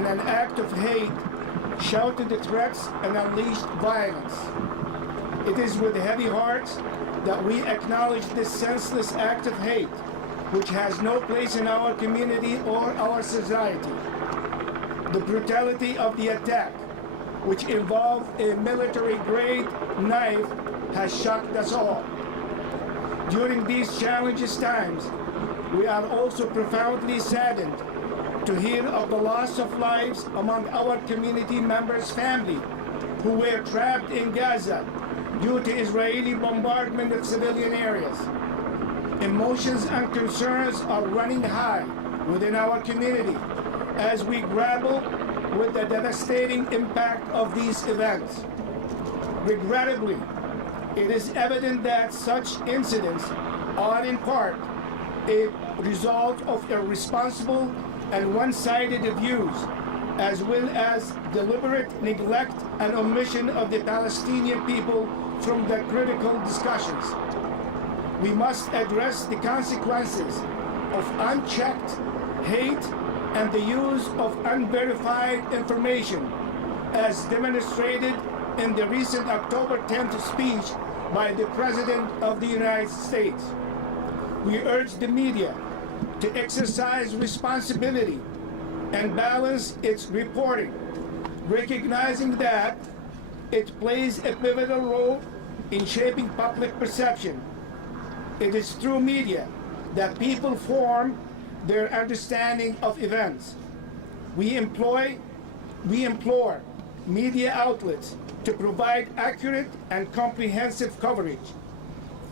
and an act of hate, shouted threats and unleashed violence. It is with heavy hearts that we acknowledge this senseless act of hate, which has no place in our community or our society. The brutality of the attack, which involved a military-grade knife, has shocked us all. During these challenging times, we are also profoundly saddened to hear of the loss of lives among our community members' family who were trapped in Gaza due to Israeli bombardment of civilian areas. Emotions and concerns are running high within our community as we grapple with the devastating impact of these events. Regrettably, it is evident that such incidents are in part a result of irresponsible and one-sided views, as well as deliberate neglect and omission of the Palestinian people from the critical discussions. We must address the consequences of unchecked hate and the use of unverified information, as demonstrated in the recent October 10th speech by the President of the United States. We urge the media to exercise responsibility and balance its reporting, recognizing that it plays a pivotal role in shaping public perception. It is through media that people form their understanding of events. We implore media outlets to provide accurate and comprehensive coverage,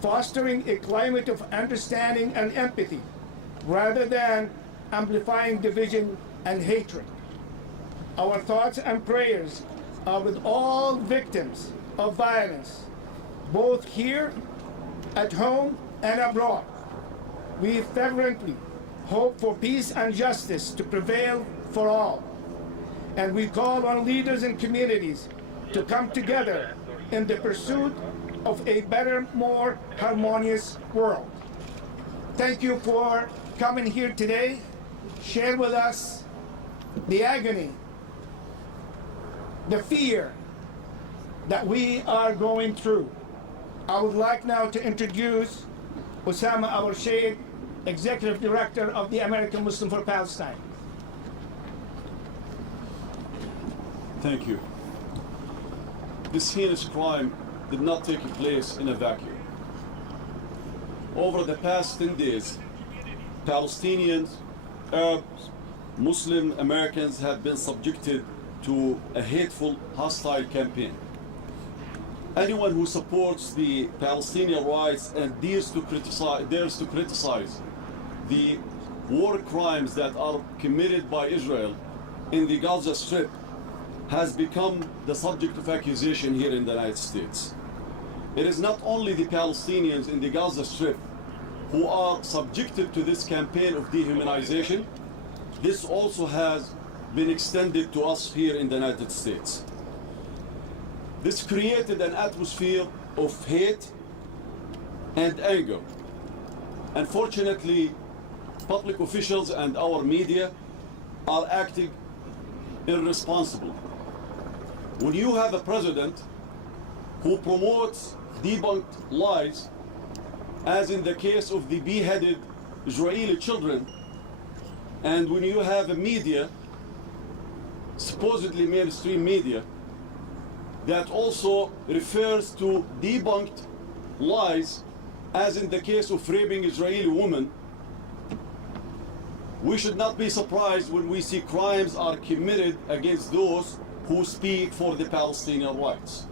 fostering a climate of understanding and empathy, rather than amplifying division and hatred. Our thoughts and prayers are with all victims of violence, both here, at home, and abroad. We fervently hope for peace and justice to prevail for all, and we call on leaders and communities to come together in the pursuit of a better, more harmonious world. Thank you for coming here today. Share with us the agony, the fear that we are going through. I would like now to introduce Osama Al-Shayed, Executive Director of the American Muslim for Palestine. Thank you. This heinous crime did not take place in a vacuum. Over the past 10 days, Palestinians, Arabs, Muslim Americans have been subjected to a hateful, hostile campaign. Anyone who supports the Palestinian rights and dares to criticize the war crimes that are committed by Israel in the Gaza Strip has become the subject of accusation here in the United States. It is not only the Palestinians in the Gaza Strip who are subjected to this campaign of dehumanization. This also has been extended to us here in the United States. This created an atmosphere of hate and anger. Unfortunately, public officials and our media are acting irresponsibly. When you have a president who promotes debunked lies, as in the case of the beheaded Israeli children, and when you have a media, supposedly mainstream media, that also refers to debunked lies, as in the case of raping Israeli women, we should not be surprised when we see crimes are committed against those who speak for the Palestinian rights.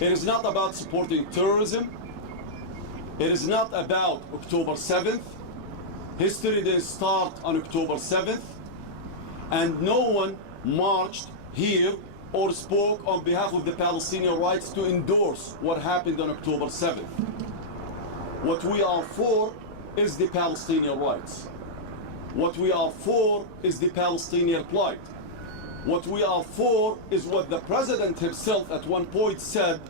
It is not about supporting terrorism. It is not about October 7th. History didn't start on October 7th, and no one marched here or spoke on behalf of the Palestinian rights to endorse what happened on October 7th. What we are for is the Palestinian rights. What we are for is the Palestinian plight. What we are for is what the president himself at one point said,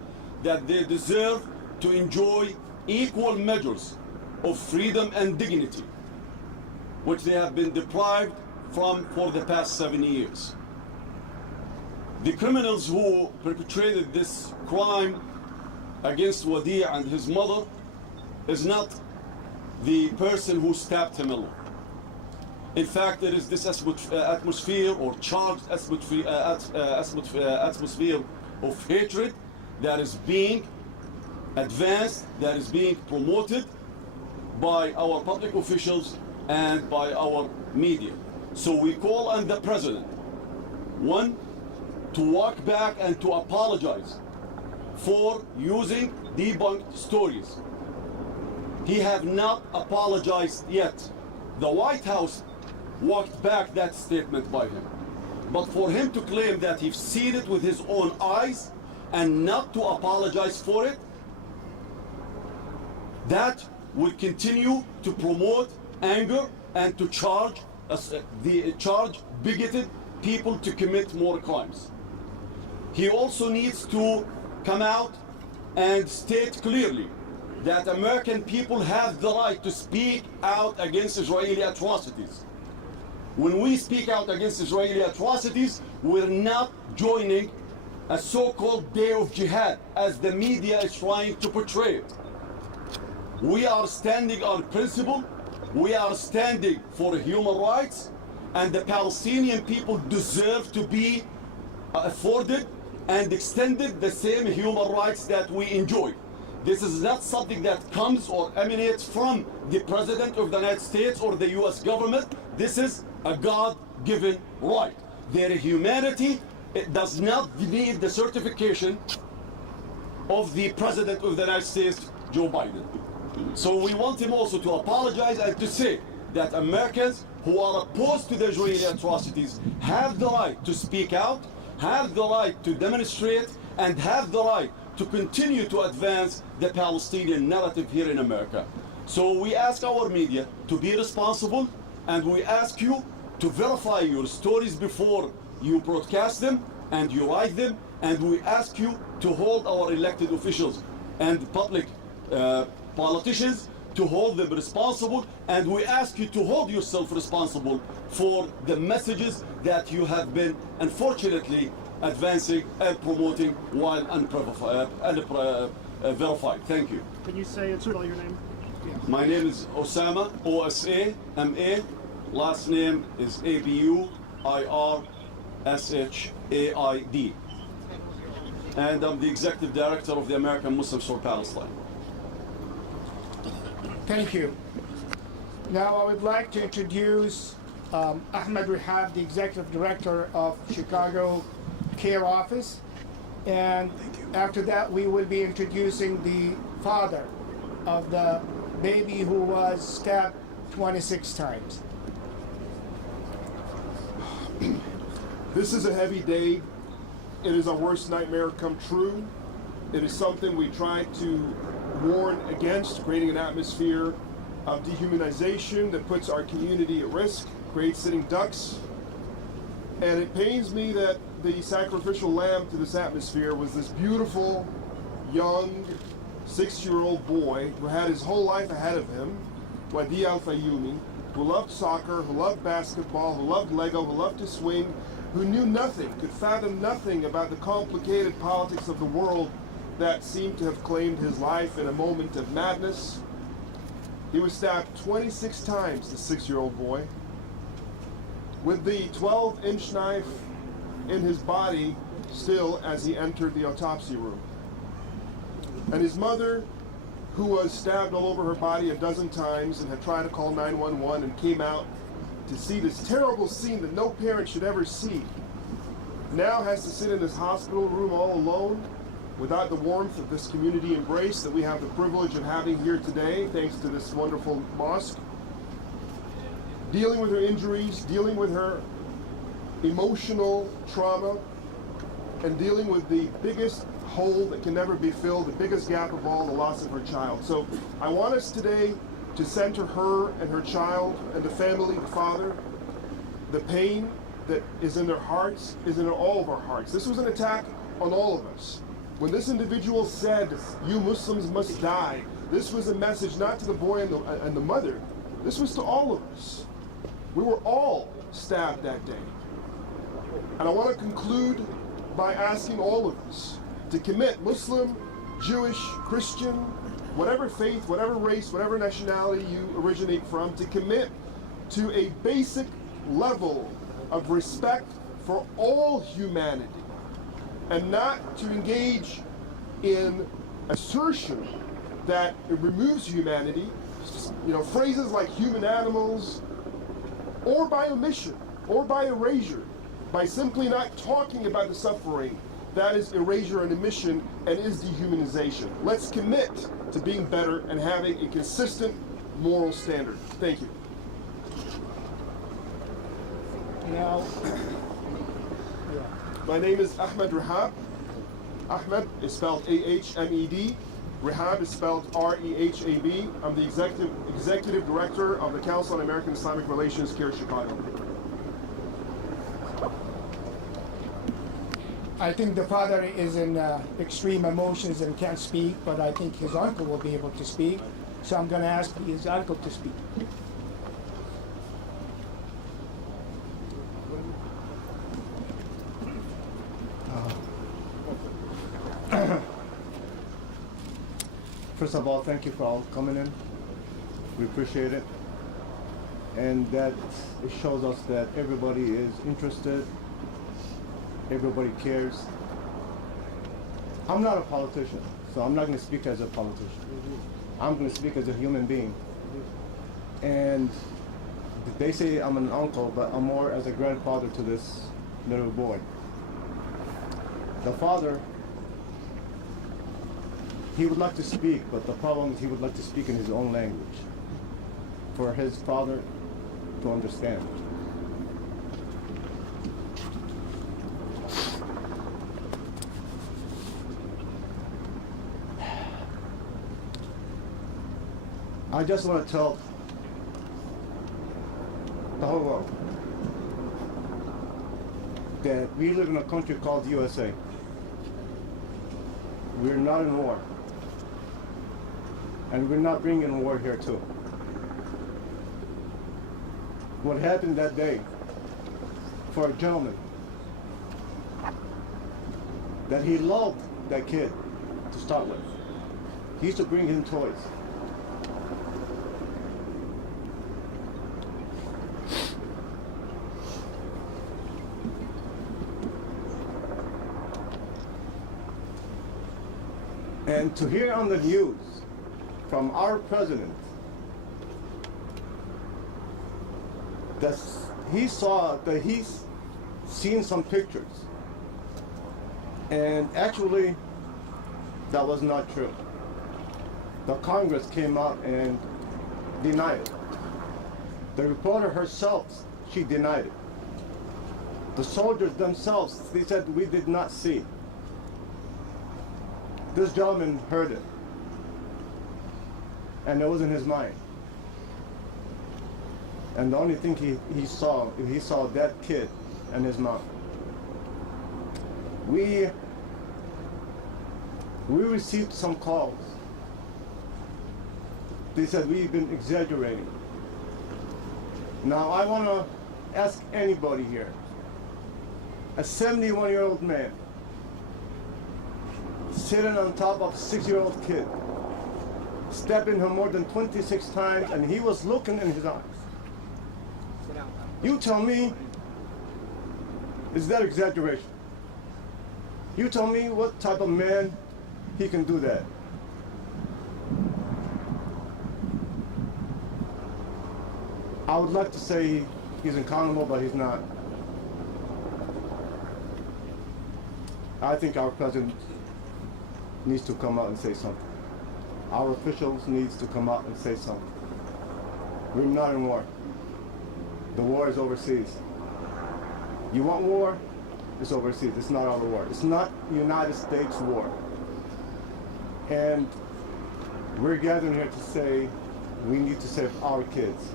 that they deserve to enjoy equal measures of freedom and dignity, which they have been deprived for the past 70 years. The criminals who perpetrated this crime against Wadi and his mother is not the person who stabbed him alone. In fact, there is this atmosphere or charged atmosphere of hatred that is being advanced, that is being promoted by our public officials and by our media. So we call on the president, one, to walk back and to apologize for using debunked stories. He have not apologized yet. The White House walked back that statement by him. But for him to claim that he's seen it with his own eyes and not to apologize for it, that would continue to promote anger and to charge bigoted people to commit more crimes. He also needs to come out and state clearly that American people have the right to speak out against Israeli atrocities. When we speak out against Israeli atrocities, we're not joining a so-called day of jihad as the media is trying to portray it. We are standing on principle, we are standing for human rights, and the Palestinian people deserve to be afforded and extended the same human rights that we enjoy. This is not something that comes or emanates from the President of the United States or the US government. This is a God-given right. Their humanity, it does not need the certification of the President of the United States, Joe Biden. So we want him also to apologize and to say that Americans who are opposed to the Israeli atrocities have the right to speak out, have the right to demonstrate, and have the right to continue to advance the Palestinian narrative here in America. So we ask our media to be responsible, and we ask you to verify your stories before you broadcast them and you write them, and we ask you to hold our elected officials and public politicians to hold them responsible, and we ask you to hold yourself responsible for the messages that you have been unfortunately advancing and promoting while verified. Thank you. Can you say and spell your name? My name is Osama, O-S-A-M-A. Last name is A-B-U-I-R-S-H-A-I-D. And I'm the Executive Director of the American Muslims for Palestine. Thank you. Now I would like to introduce Ahmed Rehab, the Executive Director of Chicago Care Office. And after that, we will be introducing the father of the baby who was stabbed 26 times. This is a heavy day. It is our worst nightmare come true. It is something we try to warn against, creating an atmosphere of dehumanization that puts our community at risk, creates sitting ducks. And it pains me that the sacrificial lamb to this atmosphere was this beautiful, young, 6-year-old boy who had his whole life ahead of him, Wadi Al-Fayoume, who loved soccer, who loved basketball, who loved Lego, who loved to swing, who knew nothing, could fathom nothing about the complicated politics of the world that seemed to have claimed his life in a moment of madness. He was stabbed 26 times, the 6-year-old boy, with the 12-inch knife in his body still as he entered the autopsy room. And his mother, who was stabbed all over her body a dozen times and had tried to call 911 and came out to see this terrible scene that no parent should ever see, now has to sit in this hospital room all alone without the warmth of this community embrace that we have the privilege of having here today, thanks to this wonderful mosque. Dealing with her injuries, dealing with her emotional trauma, and dealing with the biggest hole that can never be filled, the biggest gap of all, the loss of her child. So I want us today to center her and her child and the family, the father. The pain that is in their hearts is in all of our hearts. This was an attack on all of us. When this individual said, "You Muslims must die," this was a message not to the boy and the mother. This was to all of us. We were all stabbed that day. And I want to conclude by asking all of us to commit, Muslim, Jewish, Christian, whatever faith, whatever race, whatever nationality you originate from, to commit to a basic level of respect for all humanity and not to engage in assertion that it removes humanity, phrases like human animals, or by omission, or by erasure, by simply not talking about the suffering. That is erasure and omission and is dehumanization. Let's commit to being better and having a consistent moral standard. Thank you. Now, My name is Ahmed Rehab. Ahmed is spelled A-H-M-E-D. Rehab is spelled R-E-H-A-B. I'm the executive director of the Council on American Islamic Relations here in Chicago. I think the father is in extreme emotions and can't speak, but I think his uncle will be able to speak. So I'm going to ask his uncle to speak. First of all, thank you for all coming in. We appreciate it. And that it shows us that everybody is interested, everybody cares. I'm not a politician, so I'm not going to speak as a politician. I'm going to speak as a human being. And they say I'm an uncle, but I'm more as a grandfather to this little boy. The father, he would like to speak, but the problem is he would like to speak in his own language for his father to understand. I just want to tell the whole world that we live in a country called USA. We're not in war. And we're not bringing war here too. What happened that day for a gentleman, that he loved that kid to start with. He used to bring him toys. And to hear on the news from our president that he's seen some pictures, and actually that was not true. The Congress came out and denied it. The reporter herself, she denied it. The soldiers themselves, they said we did not see. This gentleman heard it, and it was in his mind. And the only thing he saw that kid and his mom. We received some calls. They said we've been exaggerating. Now I want to ask anybody here, a 71-year-old man sitting on top of a 6-year-old kid, stabbing him more than 26 times, and he was looking in his eyes. You tell me, is that exaggeration? You tell me what type of man he can do that. I would like to say he's accountable, but he's not. I think our president needs to come out and say something. Our officials needs to come out and say something. We're not in war. The war is overseas. You want war? It's overseas. It's not our war. It's not United States war. And we're gathering here to say we need to save our kids.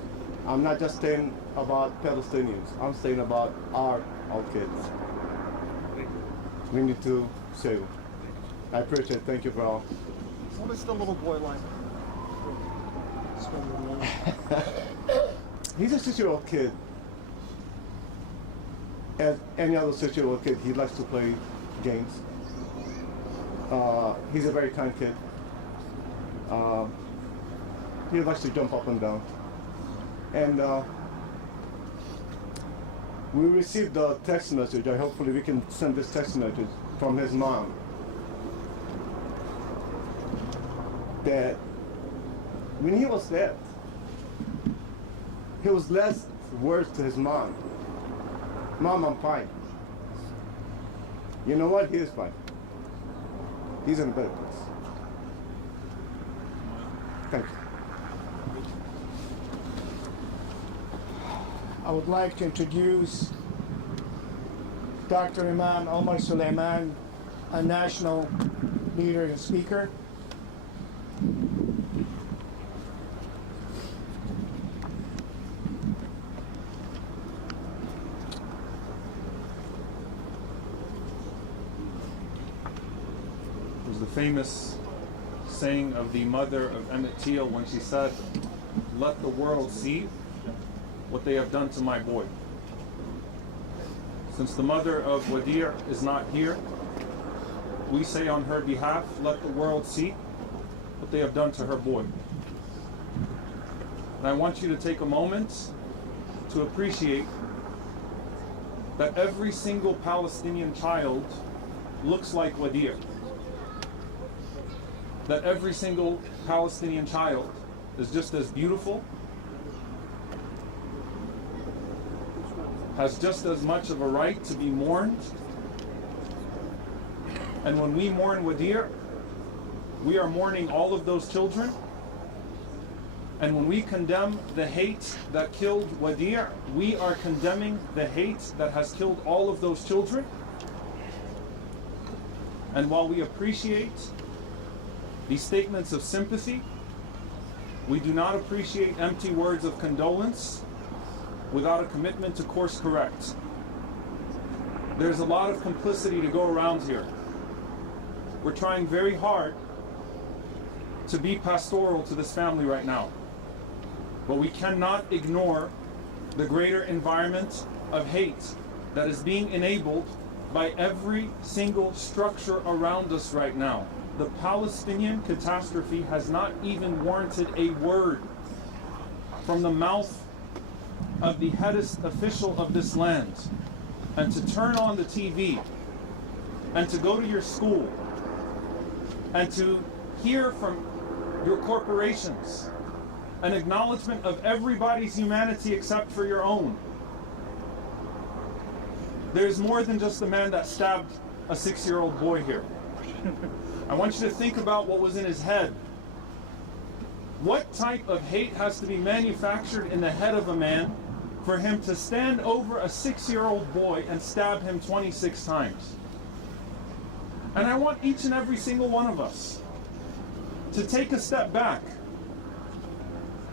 I'm not just saying about Palestinians. I'm saying about our kids. We need to save them. I appreciate it. Thank you for all. What is the little boy like? He's a 6-year-old kid. as any other 6-year-old kid, he likes to play games. He's a very kind kid. He likes to jump up and down. And we received a text message, and hopefully we can send this text message from his mom, that when he was there, he was less words to his mom. Mom, I'm fine. You know what? He is fine. He's in a better place. Thank you. I would like to introduce Dr. Imam Omar Suleiman, a national leader and speaker. It was the famous saying of the mother of Emmett Till when she said, "Let the world see what they have done to my boy." Since the mother of Wadir is not here, we say on her behalf, let the world see what they have done to her boy. And I want you to take a moment to appreciate that every single Palestinian child looks like Wadir. That every single Palestinian child is just as beautiful, has just as much of a right to be mourned. And when we mourn Wadir, we are mourning all of those children. And when we condemn the hate that killed Wadir, we are condemning the hate that has killed all of those children. And while we appreciate these statements of sympathy, we do not appreciate empty words of condolence without a commitment to course correct. There's a lot of complicity to go around here. We're trying very hard to be pastoral to this family right now, but we cannot ignore the greater environment of hate that is being enabled by every single structure around us right now. The Palestinian catastrophe has not even warranted a word from the mouth of the headest official of this land. And to turn on the TV and to go to your school and to hear from your corporations an acknowledgement of everybody's humanity except for your own. There's more than just the man that stabbed a 6-year-old boy here. I want you to think about what was in his head. What type of hate has to be manufactured in the head of a man for him to stand over a 6-year-old boy and stab him 26 times? And I want each and every single one of us to take a step back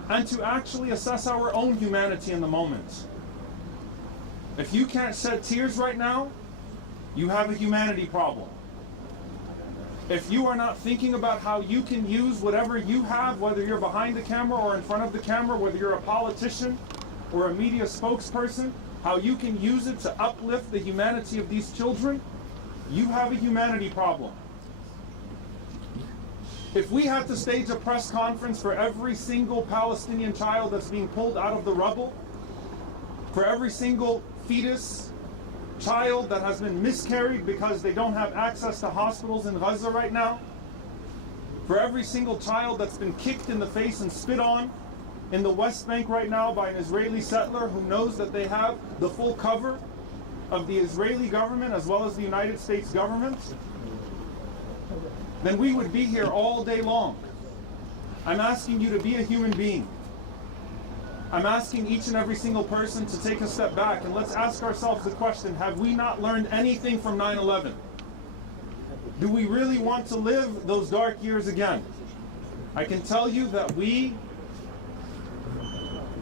and to actually assess our own humanity in the moment. If you can't shed tears right now, you have a humanity problem. If you are not thinking about how you can use whatever you have, whether you're behind the camera or in front of the camera, whether you're a politician or a media spokesperson, how you can use it to uplift the humanity of these children, you have a humanity problem. If we had to stage a press conference for every single Palestinian child that's being pulled out of the rubble, for every single fetus, child that has been miscarried because they don't have access to hospitals in Gaza right now, for every single child that's been kicked in the face and spit on in the West Bank right now by an Israeli settler who knows that they have the full cover of the Israeli government as well as the United States government, then we would be here all day long. I'm asking you to be a human being. I'm asking each and every single person to take a step back and let's ask ourselves the question, have we not learned anything from 9/11? Do we really want to live those dark years again? I can tell you that we,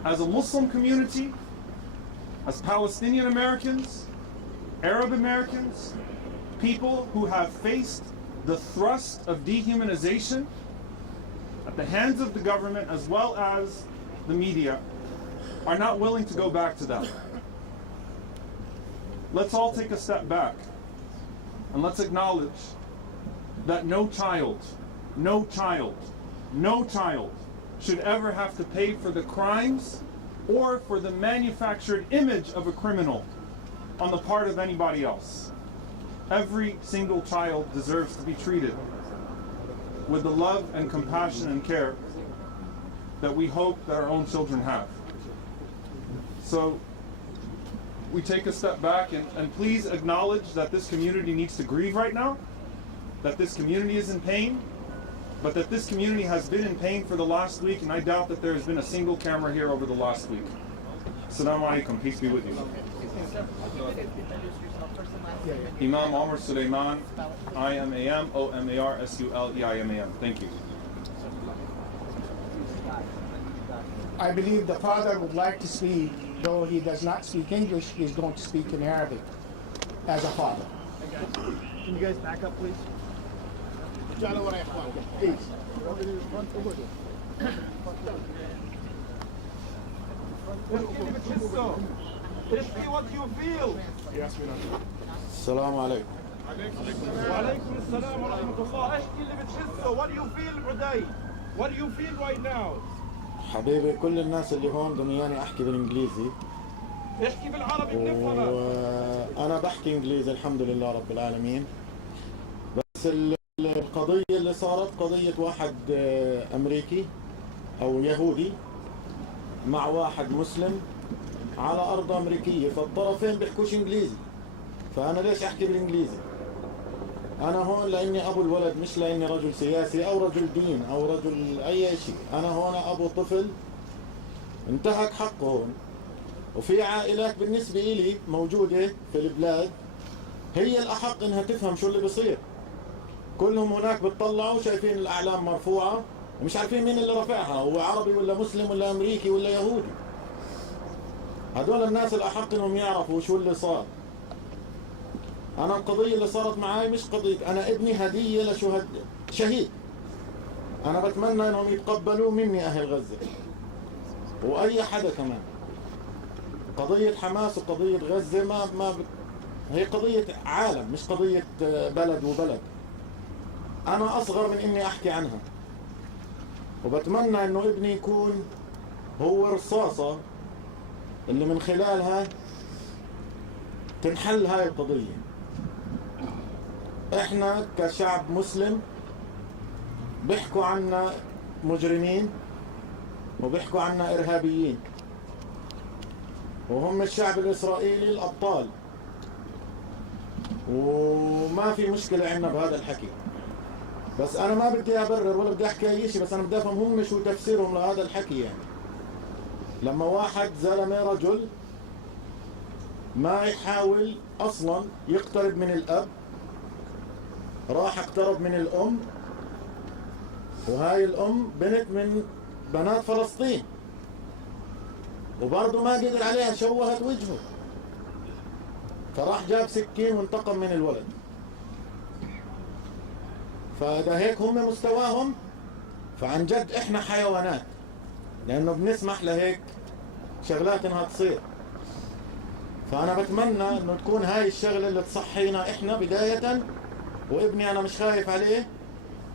as a Muslim community, as Palestinian Americans, Arab Americans, people who have faced the thrust of dehumanization at the hands of the government as well as the media, are not willing to go back to that. let's all take a step back and let's acknowledge that no child should ever have to pay for the crimes or for the manufactured image of a criminal on the part of anybody else. Every single child deserves to be treated with the love and compassion and care that we hope that our own children have. So we take a step back and please acknowledge that this community needs to grieve right now, that this community is in pain, but that this community has been in pain for the last week, and I doubt that there has been a single camera here over the last week. Assalamu alaikum, peace be with you. Imam Omar Suleiman, I-M-A-M, O-M-A-R-S-U-L-E-I-M-A-M. Thank you. I believe the father would like to speak, though he does not speak English, he is going to speak in Arabic as a father. Can you guys back up, please? Please. احكي what you feel. السلام عليكم. وعليكم السلام ورحمة الله. احكي اللي بتحسه. What do you feel today? What do you feel right now? حبيبي كل الناس اللي هون دنياني احكي بالانجليزي احكي بالعربي بنفهمك. وانا بحكي انجليزي الحمد لله رب العالمين. بس القضية اللي صارت قضية واحد امريكي او يهودي مع واحد مسلم على ارض امريكية، فالطرفين بيحكوش انجليزي، فانا ليش احكي بالانجليزي؟ انا هون لاني ابو الولد، مش لاني رجل سياسي او رجل دين او رجل اي شيء. انا هون ابو طفل انتهك حقه هون، وفي عائلات بالنسبة إلي موجودة في البلاد هي الأحق إنها تفهم شو اللي بصير. كلهم هناك بتطلعوا شايفين الأعلام مرفوعة ومش عارفين مين اللي رفعها، هو عربي ولا مسلم ولا أمريكي ولا يهودي. هدول الناس الأحق إنهم يعرفوا شو اللي صار. أنا القضية اللي صارت معي مش قضية، أنا ابني هدية شهيد. أنا بتمنى إنهم يتقبلوا مني أهل غزة وأي حدا كمان. قضية حماس وقضية غزة هي قضية عالم، مش قضية بلد وبلد. أنا أصغر من إني أحكي عنها، وبتمنى إنه ابني يكون هو رصاصة اللي من خلالها تنحل هاي القضية. إحنا كشعب مسلم بيحكوا عنا مجرمين وبيحكوا عنا إرهابيين، وهم الشعب الإسرائيلي الأبطال، وما في مشكلة عندنا بهذا الحكي. بس أنا ما بدي أبرر ولا بدي أحكي أي شيء، بس أنا بدي أفهم هم شو تفسيرهم لهذا الحكي. يعني لما واحد زلمة رجل ما يحاول أصلا يقترب من الأب، راح اقترب من الأم، وهاي الأم بنت من بنات فلسطين، وبرضه ما قدر عليها، شوهت وجهه، فراح جاب سكين وانتقم من الولد. فإذا هيك هم مستواهم، فعن جد إحنا حيوانات، لأنه بنسمح لهيك شغلات إنها تصير. فأنا بتمنى إنه تكون هاي الشغلة اللي تصحينا إحنا بداية، وابني أنا مش خايف عليه،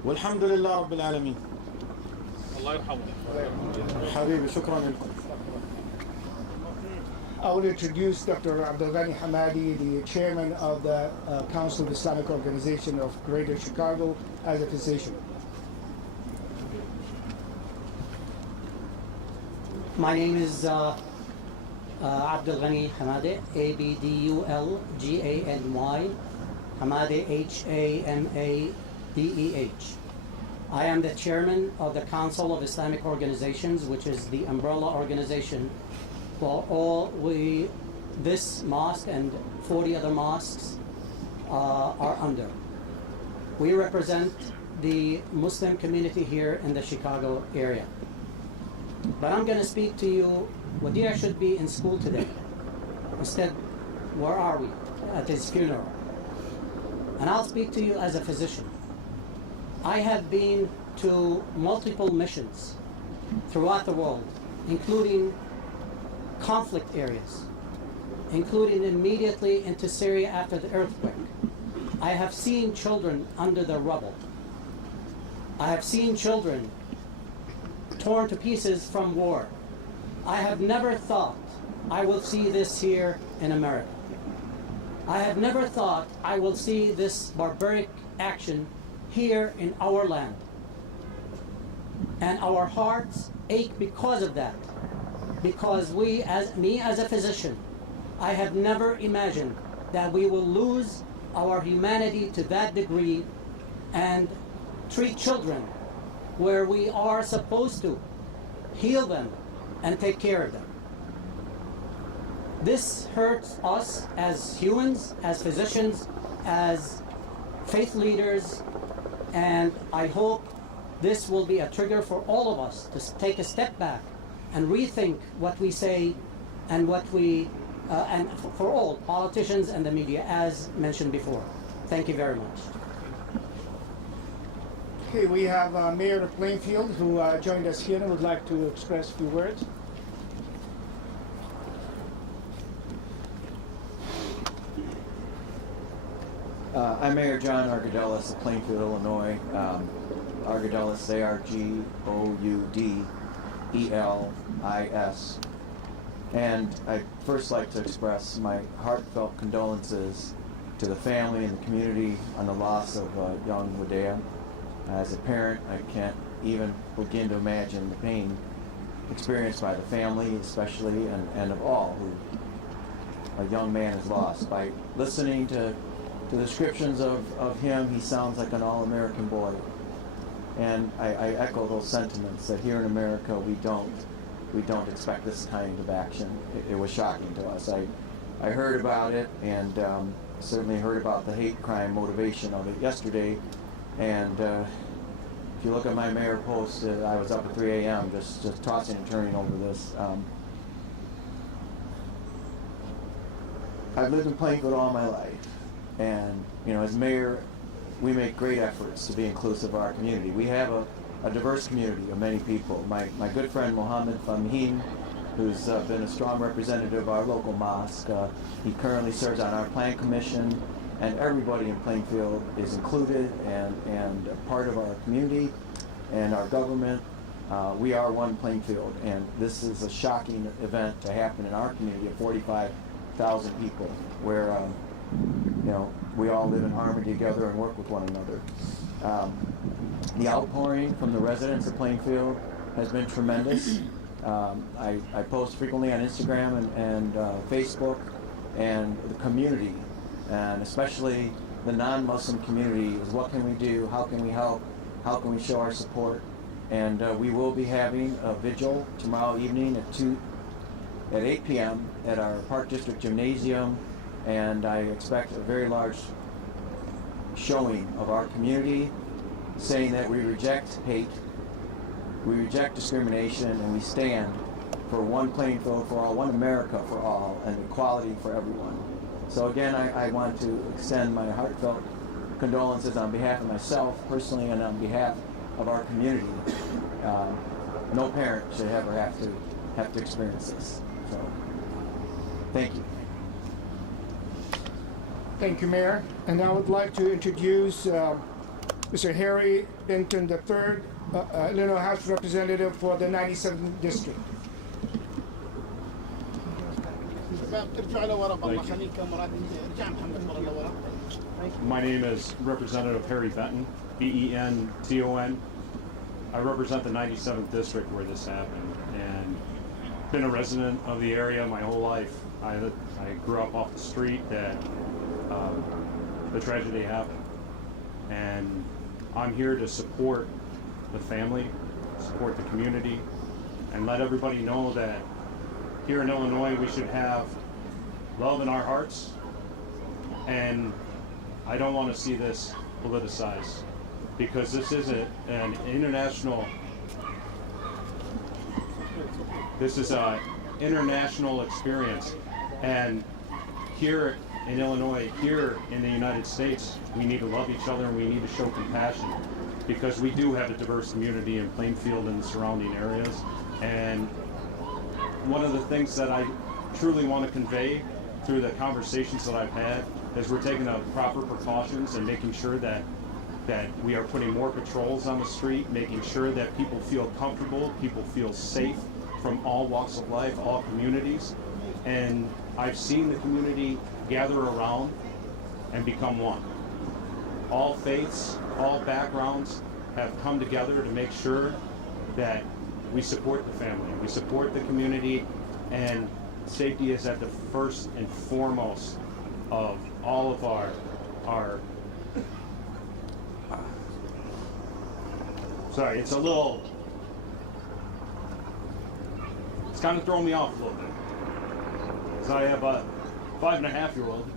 والحمد لله رب العالمين. الله يرحمه. حبيبي شكرا لكم. I will introduce Dr. Abdelghani Hamadi, the chairman of the Council of Islamic Organization of Greater Chicago, as a physician. My name is Abdelghani Hamadi, A-B-D-U-L-G-A-N-Y, Hamadi, H-A-M-A-D-E-H. I am the chairman of the Council of Islamic Organizations, which is the umbrella organization for all this mosque and 40 other mosques are under. We represent the Muslim community here in the Chicago area. But I'm going to speak to you, Wadia should be in school today. Instead, where are we? At his funeral. And I'll speak to you as a physician. I have been to multiple missions throughout the world, including conflict areas. including immediately into Syria after the earthquake. I have seen children under the rubble. I have seen children torn to pieces from war. I have never thought I will see this here in America. I have never thought I will see this barbaric action here in our land. And our hearts ache because of that. Because me as a physician, I have never imagined that we will lose our humanity to that degree and treat children where we are supposed to heal them and take care of them. This hurts us as humans, as physicians, as faith leaders, and I hope this will be a trigger for all of us to take a step back and rethink what we say and what we, and for all politicians and the media, as mentioned before. Thank you very much. Okay, we have Mayor of Plainfield who joined us here and would like to express a few words. I'm Mayor John Argodelis of Plainfield, Illinois. Argodelis, A-R-G-O-U-D-E-L-I-S. And I'd first like to express my heartfelt condolences to the family and the community on the loss of young Wadea. As a parent, I can't even begin to imagine the pain experienced by the family, especially, and of all who a young man is lost. By listening to the descriptions of him, he sounds like an all-American boy. And I echo those sentiments that here in America we don't expect this kind of action. It was shocking to us. I heard about it, and certainly heard about the hate crime motivation of it yesterday. And if you look at my mayor post, I was up at 3 a.m. just tossing and turning over this. I've lived in Plainfield all my life, and as mayor, we make great efforts to be inclusive of our community. We have a diverse community of many people. My good friend Mohammed Fahim, who's been a strong representative of our local mosque, he currently serves on our plan commission, and everybody in Plainfield is included and a part of our community and our government. We are one Plainfield, and this is a shocking event to happen in our community of 45,000 people, where we all live in harmony together and work with one another. The outpouring from the residents of Plainfield has been tremendous. I post frequently on Instagram and Facebook, and the community, and especially the non-Muslim community, is what can we do, how can we help, how can we show our support. And we will be having a vigil tomorrow evening at 8 p.m. at our Park District Gymnasium, and I expect a very large showing of our community saying that we reject hate, we reject discrimination, and we stand for one Plainfield for all, one America for all, and equality for everyone. So again, I want to extend my heartfelt condolences on behalf of myself personally and on behalf of our community. No parent should ever have to experience this. So, thank you. Thank you, Mayor. And I would like to introduce Mr. Harry Benton III, Illinois House Representative for the 97th District. My name is Representative Harry Benton, B-E-N-T-O-N. I represent the 97th District where this happened, and been a resident of the area my whole life. I grew up off the street that the tragedy happened, and I'm here to support the family, support the community, and let everybody know that here in Illinois we should have love in our hearts, and I don't want to see this politicized, because this is an international experience, and here in Illinois, here in the United States, we need to love each other and we need to show compassion, because we do have a diverse community in Plainfield and the surrounding areas. And one of the things that I truly want to convey through the conversations that I've had is we're taking the proper precautions and making sure that we are putting more patrols on the street, making sure that people feel comfortable, people feel safe from all walks of life, all communities. And I've seen the community gather around and become one. All faiths, all backgrounds have come together to make sure that we support the family, we support the community, and safety is at the first and foremost of all of our sorry, it's kind of throwing me off a little bit. Because I have a 5.5-year-old.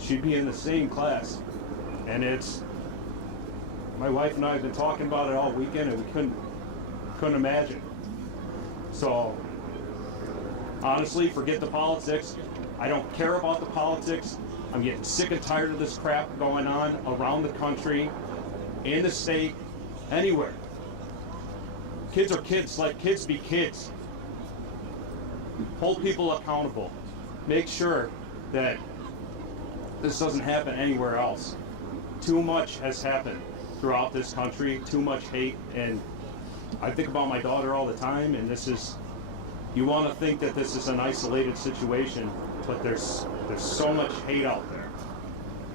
She'd be in the same class. And my wife and I have been talking about it all weekend, and we couldn't imagine. So, honestly, forget the politics. I don't care about the politics. I'm getting sick and tired of this crap going on around the country, in the state, anywhere. Kids are kids, like kids be kids. Hold people accountable. Make sure that this doesn't happen anywhere else. Too much has happened throughout this country, too much hate, and I think about my daughter all the time, and you want to think that this is an isolated situation, but there's so much hate out there,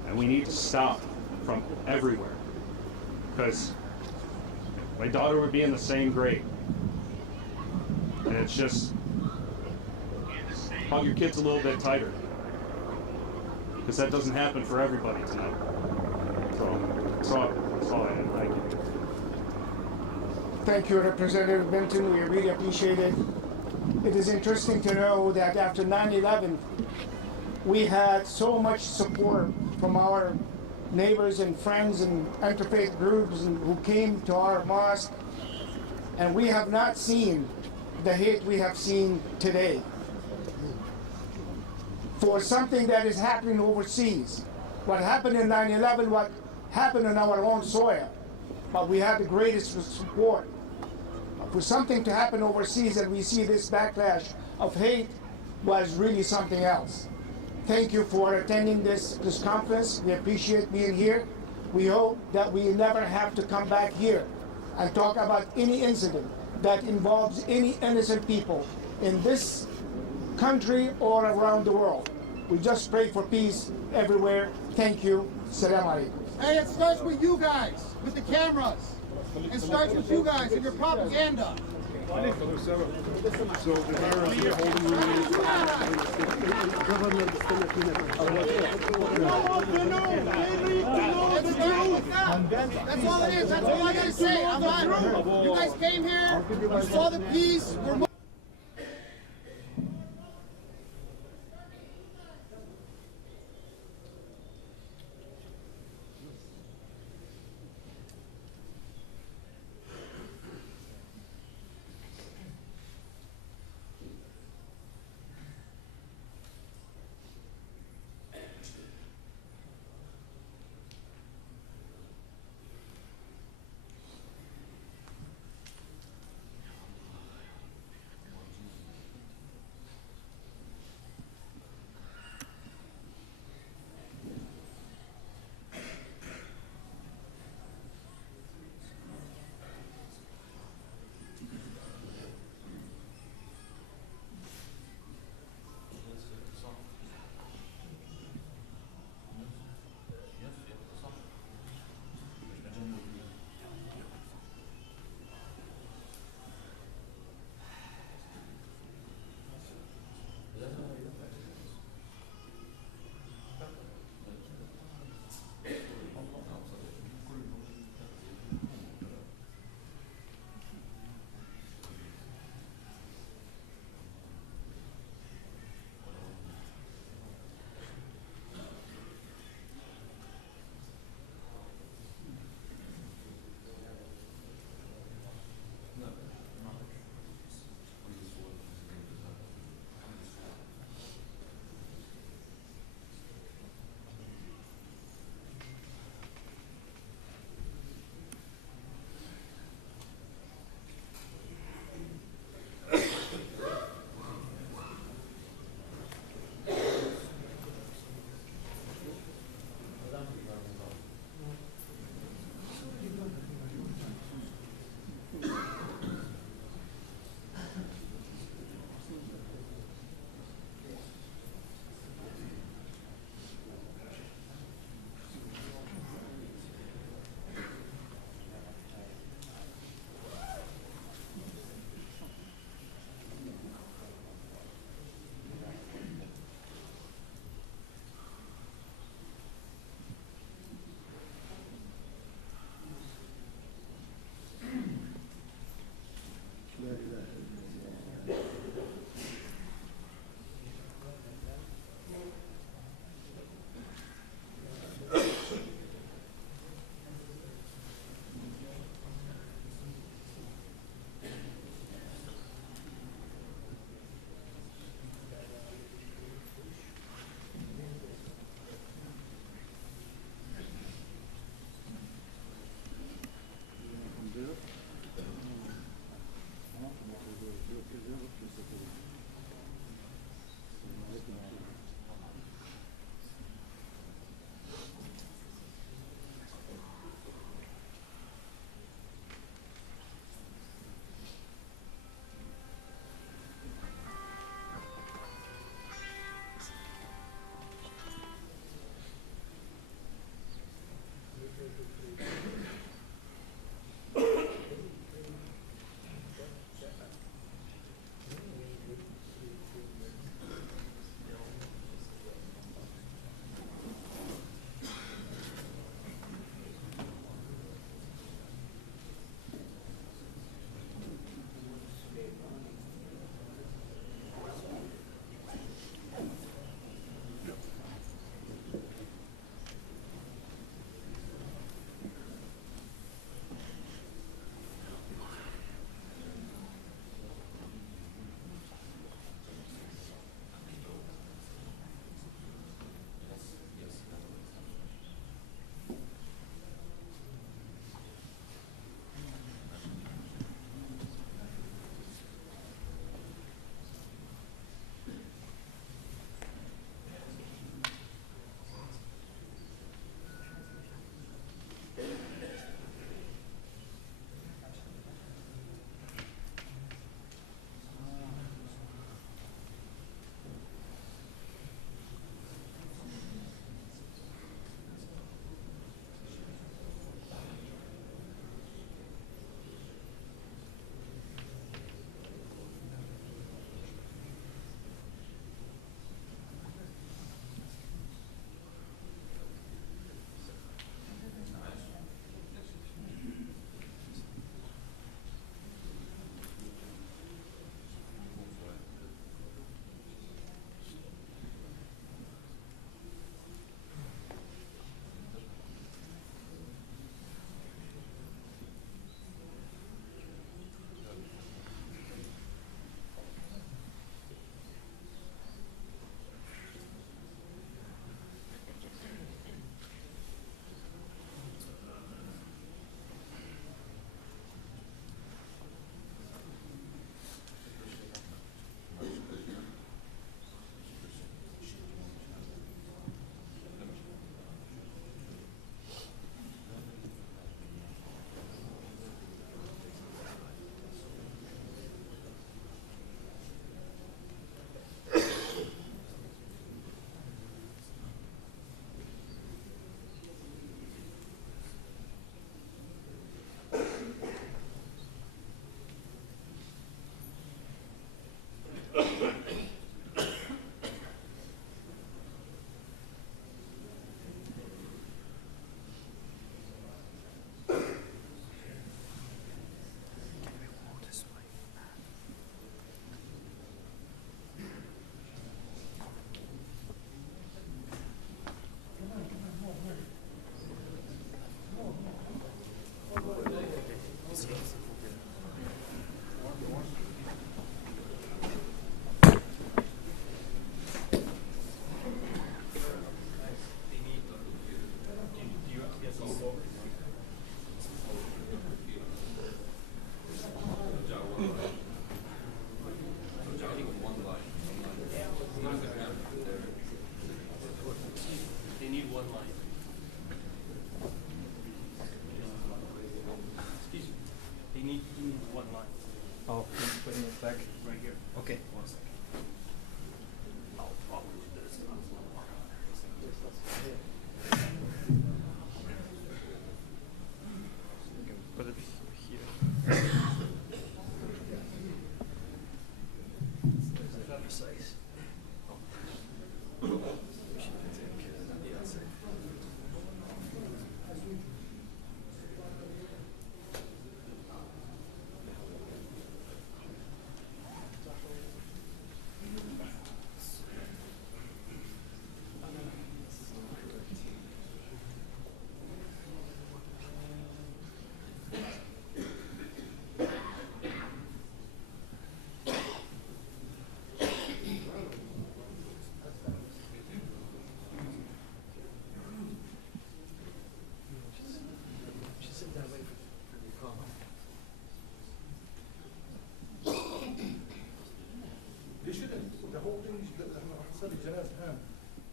and we need to stop from everywhere, because my daughter would be in the same grade, and it's just hug your kids a little bit tighter, because that doesn't happen for everybody tonight. So that's all I had. Thank you. Thank you, Representative Benton. We really appreciate it. It is interesting to know that after 9/11, we had so much support from our neighbors and friends and interfaith groups who came to our mosque, and we have not seen the hate we have seen today for something that is happening overseas. What happened in 9/11, what happened on our own soil, but we had the greatest support. For something to happen overseas and we see this backlash of hate was really something else. Thank you for attending this conference. We appreciate being here. We hope that we never have to come back here and talk about any incident that involves any innocent people in this country or around the world. We just pray for peace everywhere. Thank you. Salam alaikum. Hey, it starts with you guys, with the cameras. It starts with you guys and your propaganda. So the virus is holding That's all it is. That's all I gotta say. I'm not. You guys came here. You saw the peace. We're one line. Excuse me. He needs one line. Oh, he's putting it back Right here. Okay. 1 second. I'll do this. You can put it here. Not precise.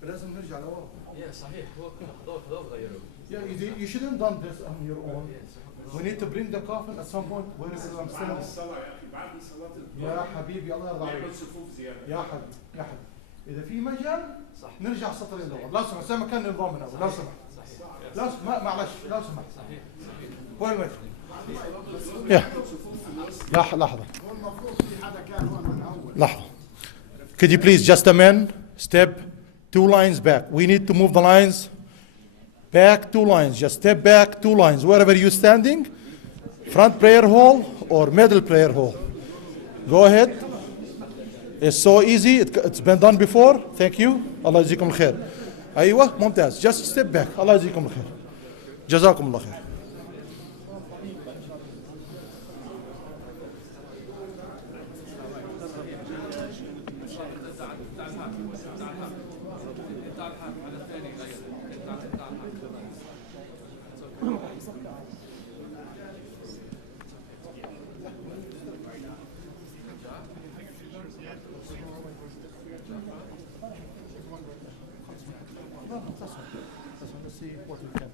لازم نرجع لورا. Yeah, صحيح. هو غيره. Yeah, you shouldn't done this on your own. We need to bring the coffin at some point. Where is it? I'm still. يا حبيبي الله يرضى عليك. يا حبيبي يا حبيبي. إذا في مجال نرجع سطرين لورا. لو سمحت زي ما كان النظام من أول. لو سمحت. لو سمحت معلش لو سمحت. وين المجال؟ يا لحظة. لحظة. Could you please just amend? Step 2 lines back. We need to move the lines back 2 lines. Just step back 2 lines. Wherever you're standing, front prayer hall or middle prayer hall. Go ahead. It's so easy. It's been done before. Thank you. الله يجزيكم الخير. أيوة ممتاز. Just step back. الله يجزيكم الخير. جزاكم الله خير. Let's see what we can do.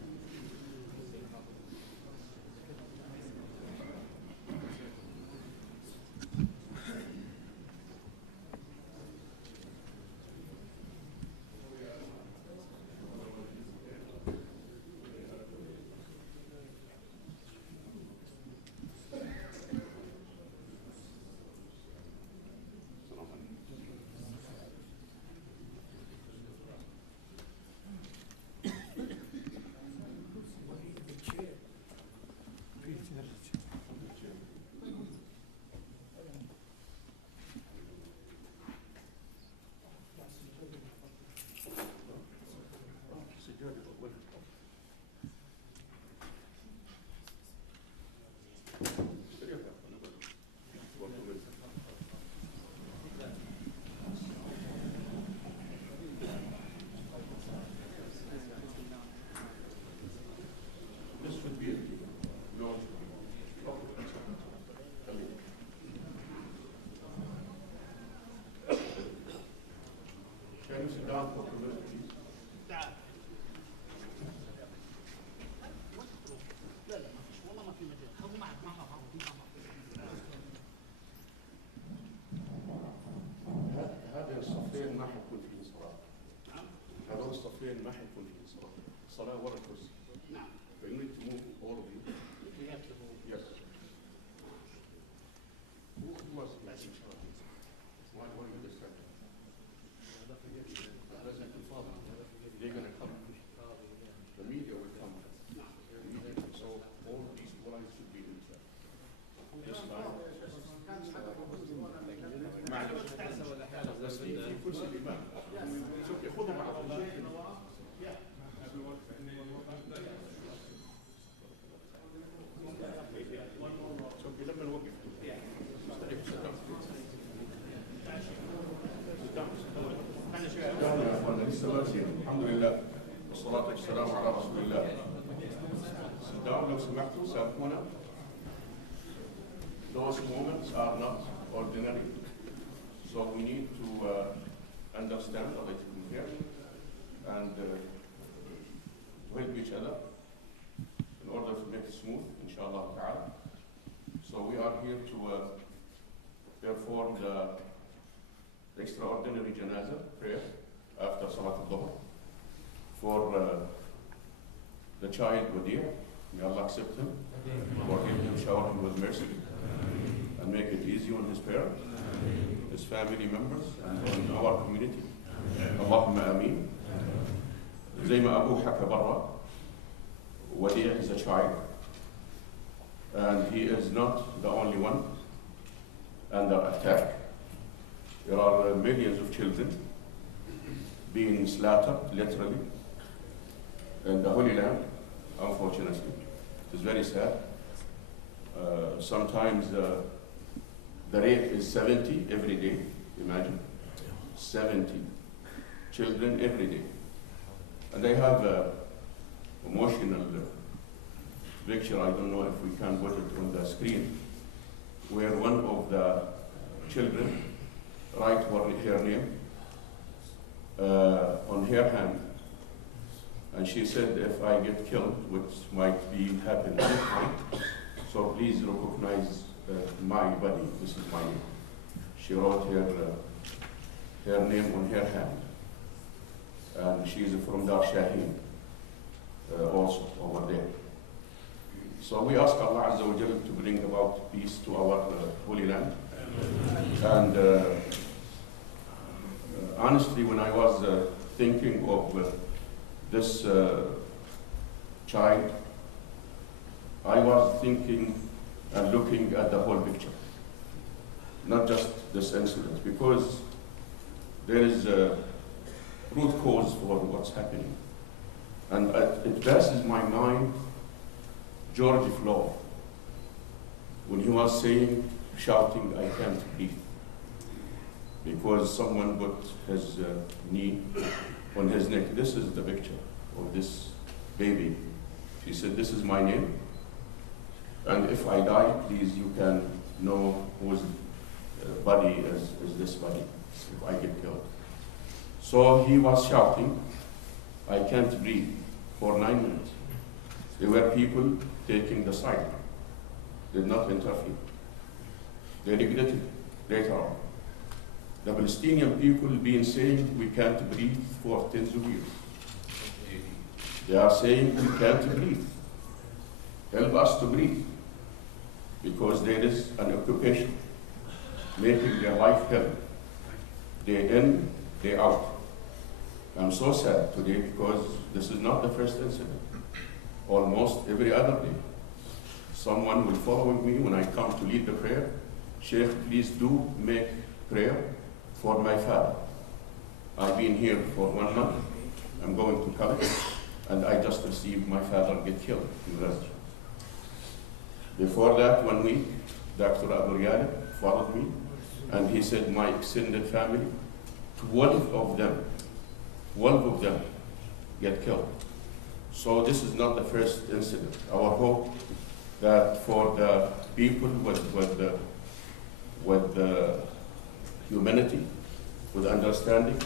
الحمد لله والصلاة والسلام على رسول الله. Down, لو سمحتوا سامحونا. Those moments are not ordinary, so we need to understand how it compares and for the child Wadir. May Allah accept him, forgive him, shower him with mercy, and make it easy on his parents, his family members, and on our community. Allahumma ameen. زي ما أبوه حكى برا, Wadir is a child, and he is not the only one under attack. There are millions of children being slaughtered, literally, in the Holy Land, unfortunately. It is very sad. Sometimes the rate is 70 every day, imagine. 70 children every day. And they have an emotional picture, I don't know if we can put it on the screen, where one of the children write her name on her hand. And she said, if I get killed, which might be happening, so please recognize my body. This is my name. She wrote her name on her hand. And she is from Dar Shaheen, also over there. So we ask Allah Azza wa Jal to bring about peace to our Holy Land. And honestly, when I was thinking of this child, I was thinking and looking at the whole picture, not just this incident, because there is a root cause for what's happening. And it passes my mind George Floyd, when he was saying, shouting, I can't breathe, because someone put his knee on his neck. This is the picture of this baby. She said, this is my name, and if I die, please, you can know whose body is this body, if I get killed. So he was shouting, I can't breathe, for 9 minutes. There were people taking the side, did not interfere. They regretted later on. The Palestinian people been saying we can't breathe for tens of years. They are saying we can't breathe. Help us to breathe. Because there is an occupation making their life hell, day in, day out. I'm so sad today because this is not the first incident. Almost every other day, someone will follow me when I come to lead the prayer. Sheikh, please do make prayer for my father. I've been here for 1 month. I'm going to college, and I just received my father get killed in Gaza. Before that, 1 week, Dr. Abu Riyad followed me, and he said my extended family, 12 of them get killed. So this is not the first incident. Our hope that for the people with humanity, with understanding,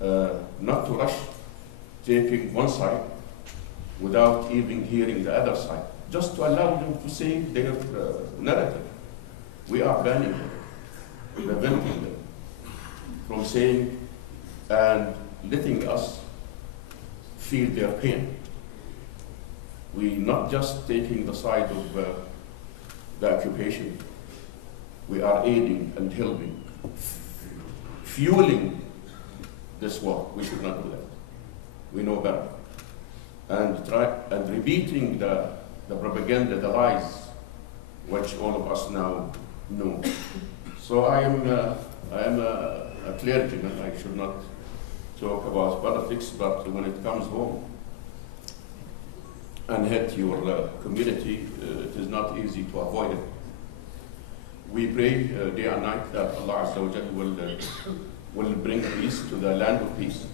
not to rush taking one side without even hearing the other side, just to allow them to say their narrative. We are banning them, preventing them from saying and letting us feel their pain. We're not just taking the side of the occupation. We are aiding and helping, fueling this war. We should not do that. We know better. And repeating the propaganda, the lies, which all of us now know. So I am a clergyman. I should not talk about politics, but when it comes home and hit your community, it is not easy to avoid it. We pray day and night that Allah Azza wa Jal will bring peace to the land of peace.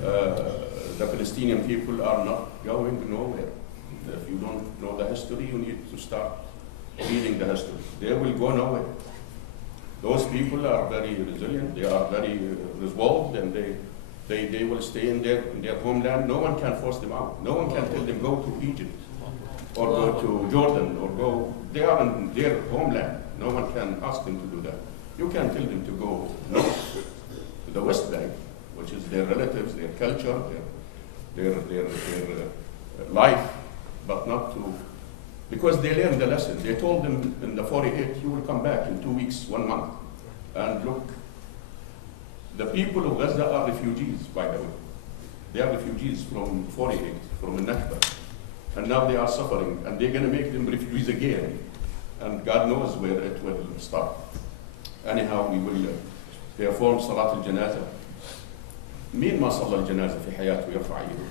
The Palestinian people are not going nowhere. If you don't know the history, you need to start reading the history. They will go nowhere. Those people are very resilient, they are very resolved, and they will stay in their homeland. No one can force them out. No one can tell them go to Egypt or go to Jordan or go. They are in their homeland. No one can ask them to do that. You can tell them to go north to the West Bank, which is their relatives, their culture, their life, but not to, because they learned the lesson. They told them in the 48, you will come back in 2 weeks, 1 month. And look, the people of Gaza are refugees, by the way. They are refugees from 48, from the Nakba. And now they are suffering, and they're going to make them refugees again. And God knows where it will stop. Anyhow, we will perform صلاة الجنازة. مين ما صلى الجنازة في حياته يرفع يده؟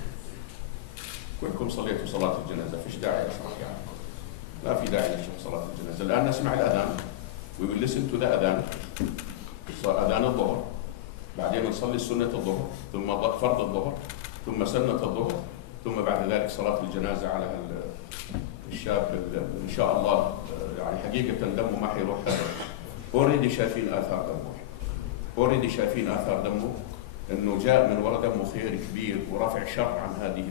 كلكم صليتوا صلاة الجنازة، فيش داعي أشرح يعني. لا في داعي نشرح صلاة الجنازة. الآن نسمع الأذان. We will listen to the أذان. أذان الظهر. بعدين نصلي سنة الظهر، ثم فرض الظهر، ثم سنة الظهر، ثم بعد ذلك صلاة الجنازة على الشاب إن شاء الله يعني حقيقة دمه ما حيروح هذا. اوريدي شايفين آثار دمه. اوريدي شايفين آثار دمه إنه جاء من وراء دمه خير كبير ورفع شر عن هذه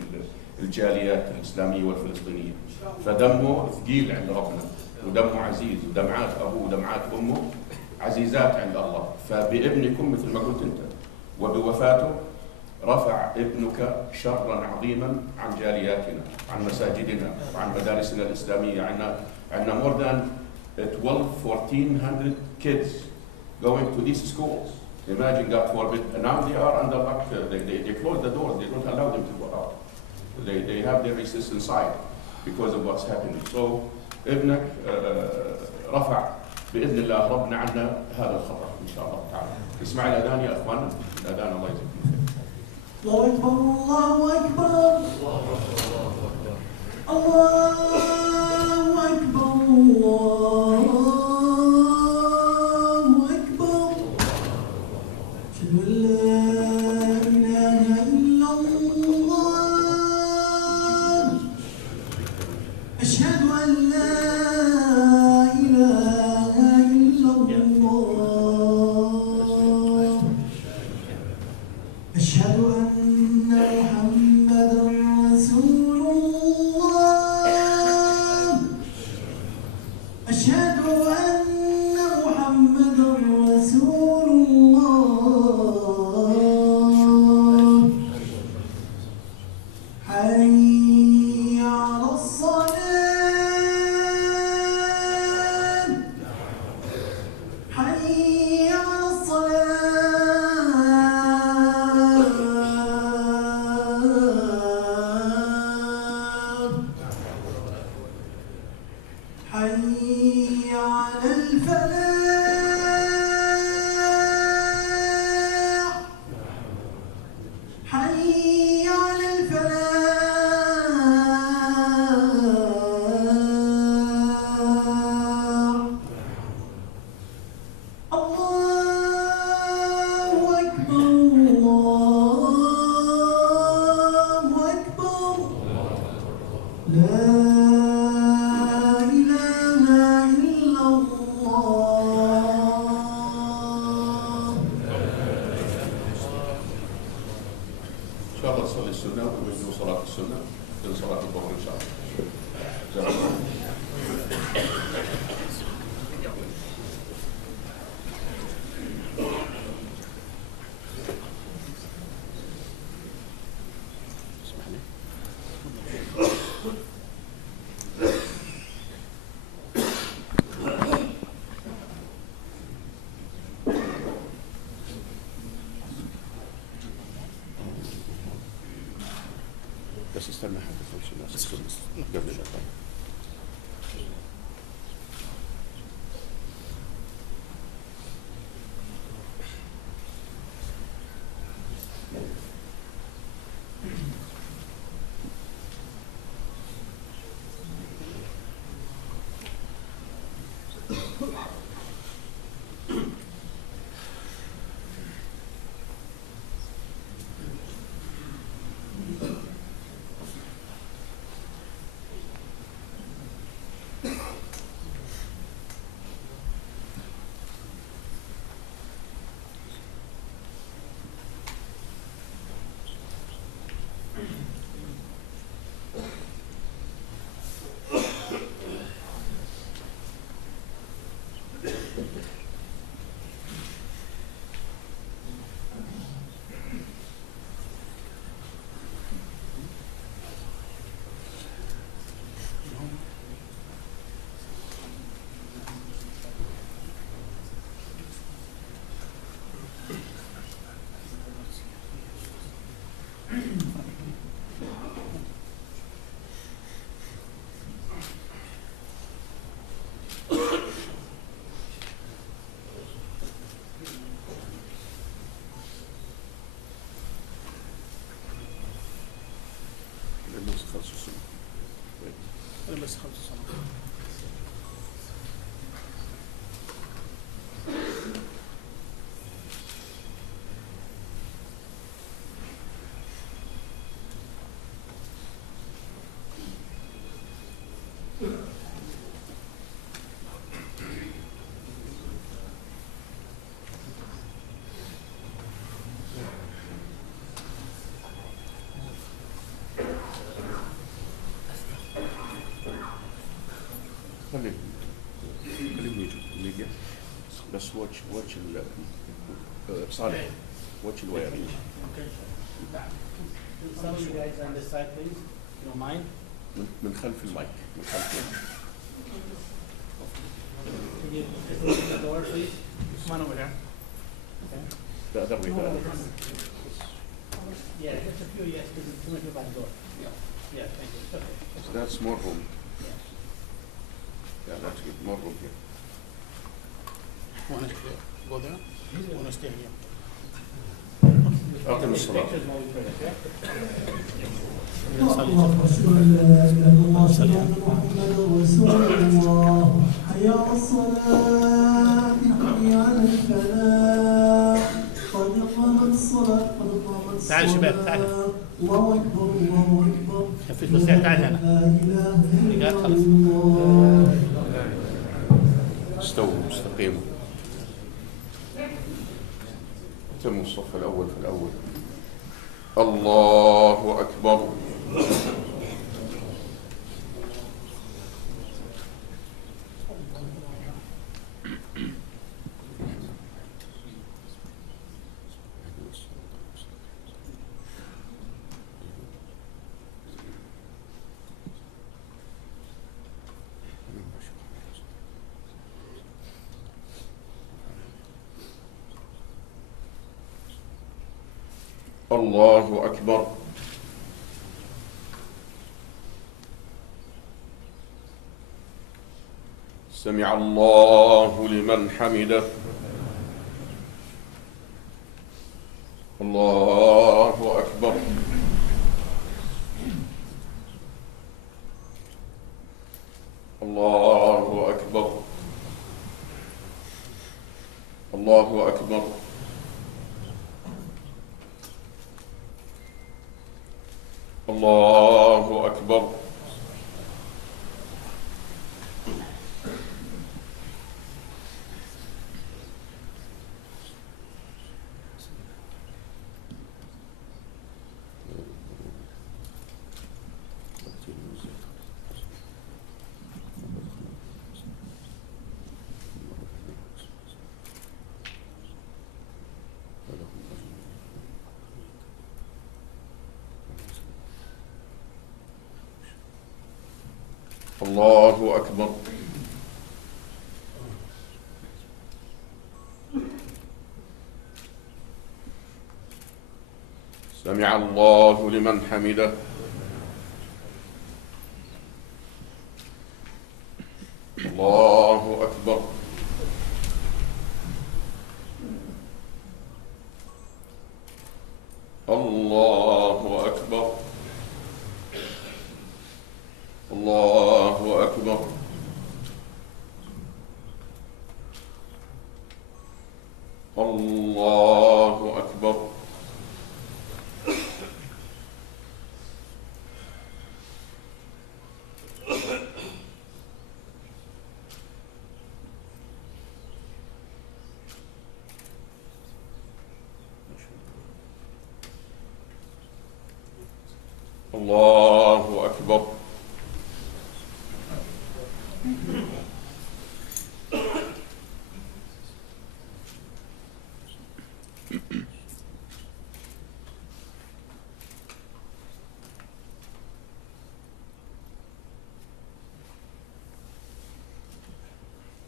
الجاليات الإسلامية والفلسطينية. فدمه ثقيل عند ربنا ودمه عزيز ودمعات أبوه ودمعات أمه عزيزات عند الله. فبابنكم مثل ما قلت أنت وبوفاته رفع ابنك شرا عظيما عن جالياتنا، عن مساجدنا، وعن مدارسنا الإسلامية. عندنا more than 1,400 kids going to these schools. Imagine, God forbid, and now they are under lock. They close the doors. They don't allow them to go out. They have their resistance inside because of what's happening. So ابنك رفع بإذن الله ربنا عنا هذا الخطر إن شاء الله تعالى. اسمع الأذان يا أخوانا، الأذان الله يجزيكم خير. الله أكبر الله أكبر الله أكبر الله أكبر أشهد أن لا إله إلا الله أشهد أن لا إله إلا الله أشهد أن محمدا رسول الله أشهد أن محمدا رسول الله حي على الصلاة حي على الصلاة حي على الفلاح حي على الفلاح الله أكبر الله أكبر لا إله إلا الله إن شاء الله نصلي السنة ونجوا صلاة السنة من صلاة الظهر إن شاء الله. جزاكم الله. بس استنى حتى تمشي الناس قبل الأذان. خلصوا السنة. أنا بس خلص الصلاة. خليهم يجوا الميديا بس واتش صالح واتش الوايرنج. Some of you guys on this side, please. You don't mind? من خلف المايك من خلف المايك. Can you just open the door, please? Come on over here. Okay. The other way. The other way. Yeah, just a few, yes, because it's too many by the door. Yeah, thank you. It's okay. So that's more room. Yeah, that's good. More room here. Want to go there? You want to stay here? أقم الصلاة. أشهد أن لا إله إلا الله أشهد أن محمدا رسول الله حي على الصلاة حي على الفلاح قد قامت الصلاة قد قامت الصلاة. تعال شباب تعال. الله أكبر الله أكبر. خفيف بس تعال هنا. لا إله إلا الله. استووا استقيموا. تموا الصف الأول في الأول. الله أكبر. الله أكبر. سمع الله لمن حمده. الله أكبر. الله أكبر. الله أكبر. الله أكبر. الله أكبر. سمع الله لمن حمده. الله أكبر. الله أكبر. الله أكبر. الله أكبر. الله أكبر.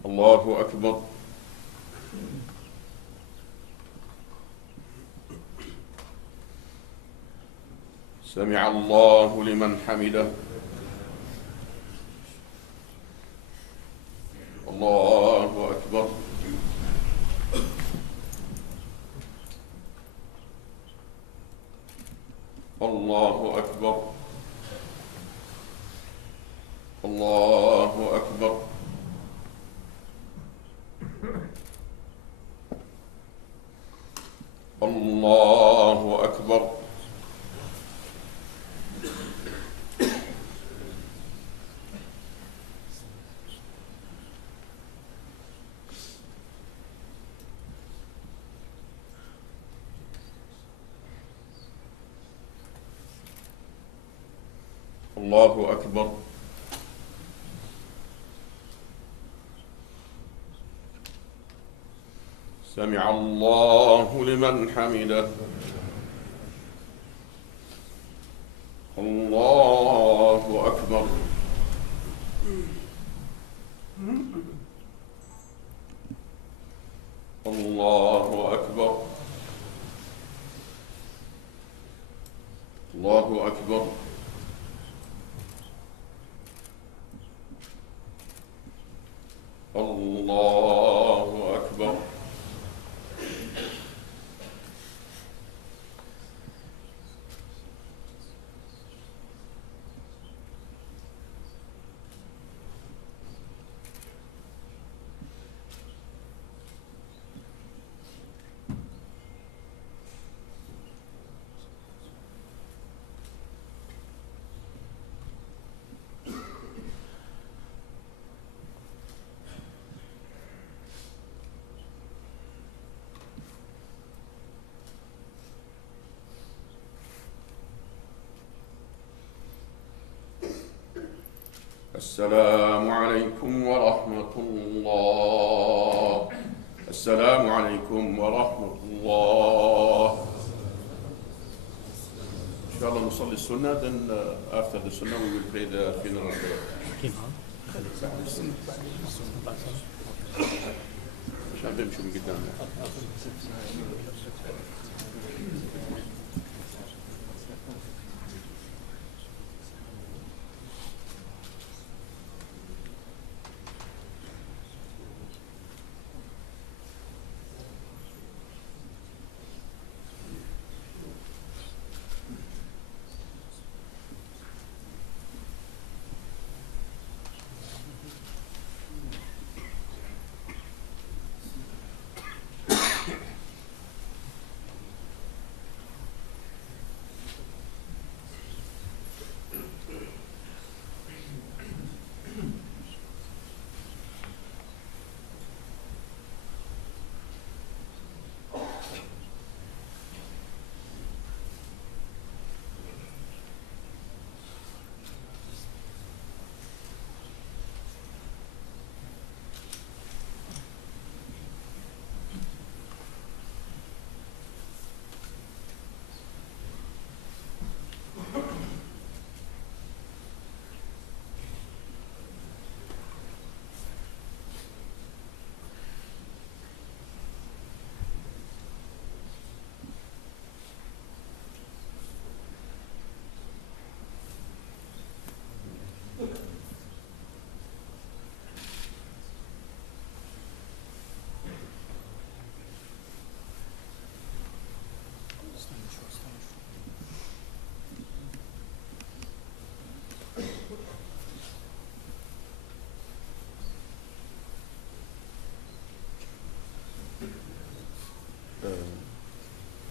الله أكبر. سمع الله لمن حمده. الله أكبر. الله أكبر. الله أكبر. الله أكبر. الله أكبر. سمع الله لمن حمده. الله أكبر. الله أكبر. الله أكبر. الله أكبر. السلام عليكم ورحمة الله. السلام عليكم ورحمة الله. Inshallah, نصلي السنة, then after the sunnah we will pray the funeral prayer. عشان بيمشوا من قدامنا.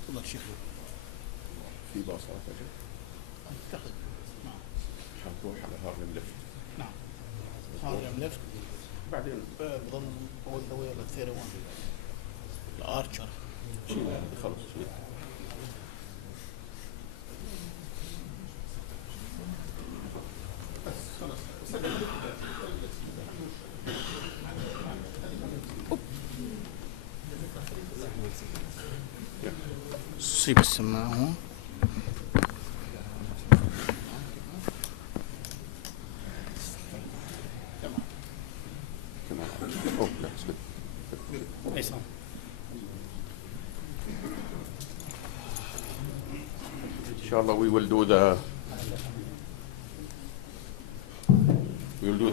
تفضل شيخ. في باصات أجل؟ أعتقد نعم. عشان تروح على هارلم ليفت. نعم. هارلم ليفت. بعدين بظن هو الدوية للثيروان. الآرشر. شيل خلص شيل. صيب السماعة هون. Inshallah, we will do the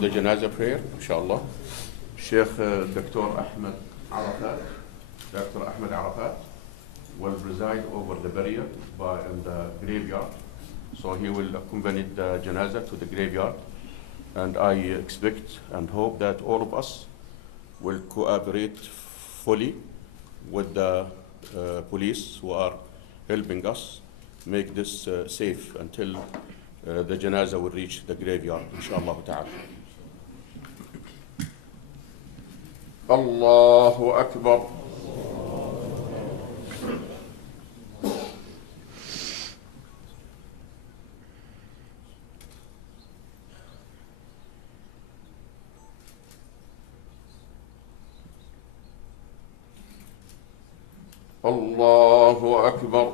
janaza prayer. Inshallah, Sheikh Dr. Ahmed Arafat will preside over the burial in the graveyard. So he will accompany the janaza to the graveyard, And I expect and hope that all of us will cooperate fully with the police who are helping us make this safe until the janaza will reach the graveyard, inshallah ta'ala. Allahu Akbar. Allahu Akbar.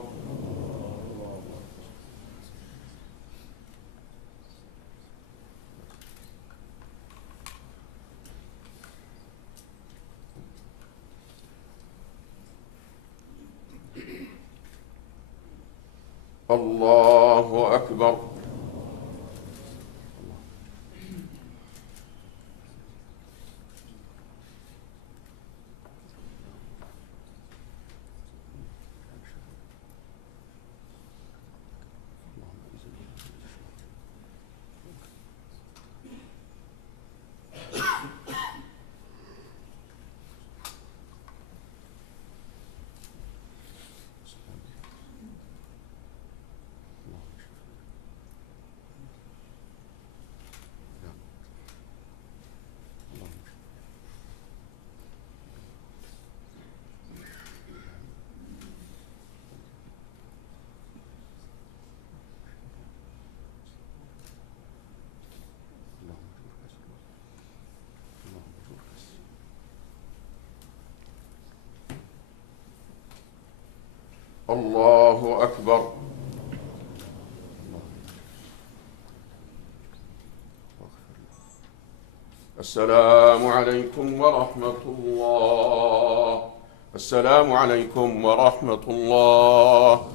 Allahu Akbar. Allahu Akbar. Assalamu alaikum wa rahmatullah. Assalamu alaikum wa rahmatullah.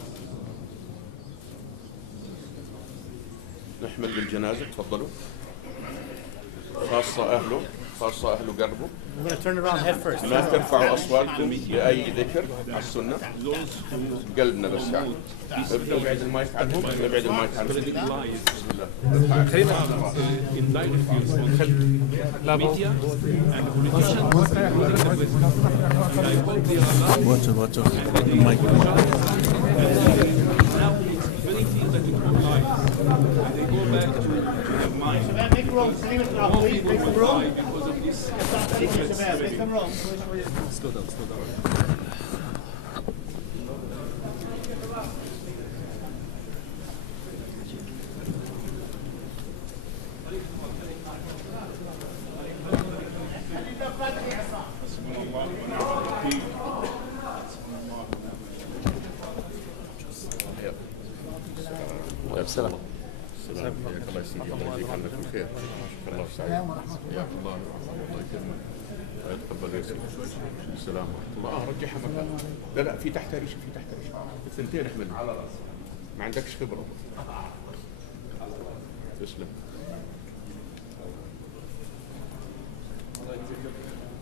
نحمل بالجنازة تفضلوا. خاصة أهله قربوا. I'm going to turn around head first. لا ترفعوا أصواتكم بأي ذكر على السنة. قلبنا بس يعني. ابعد المايك عنهم. ابعد المايك عنهم. Watch out. Mic. Make room, please. Make some room. Make some room. Slow down. السلام. حياك الله سيدي، الله يجزيك عنك الخير. شكرا الله سعيد. حياك الله يكرمك. يتقبل يا سيدي. السلام ورحمة الله. رجعها مكان. لا في تحتها ريشه، الثنتين احملهم. على راسك. ما عندكش خبرة. تسلم.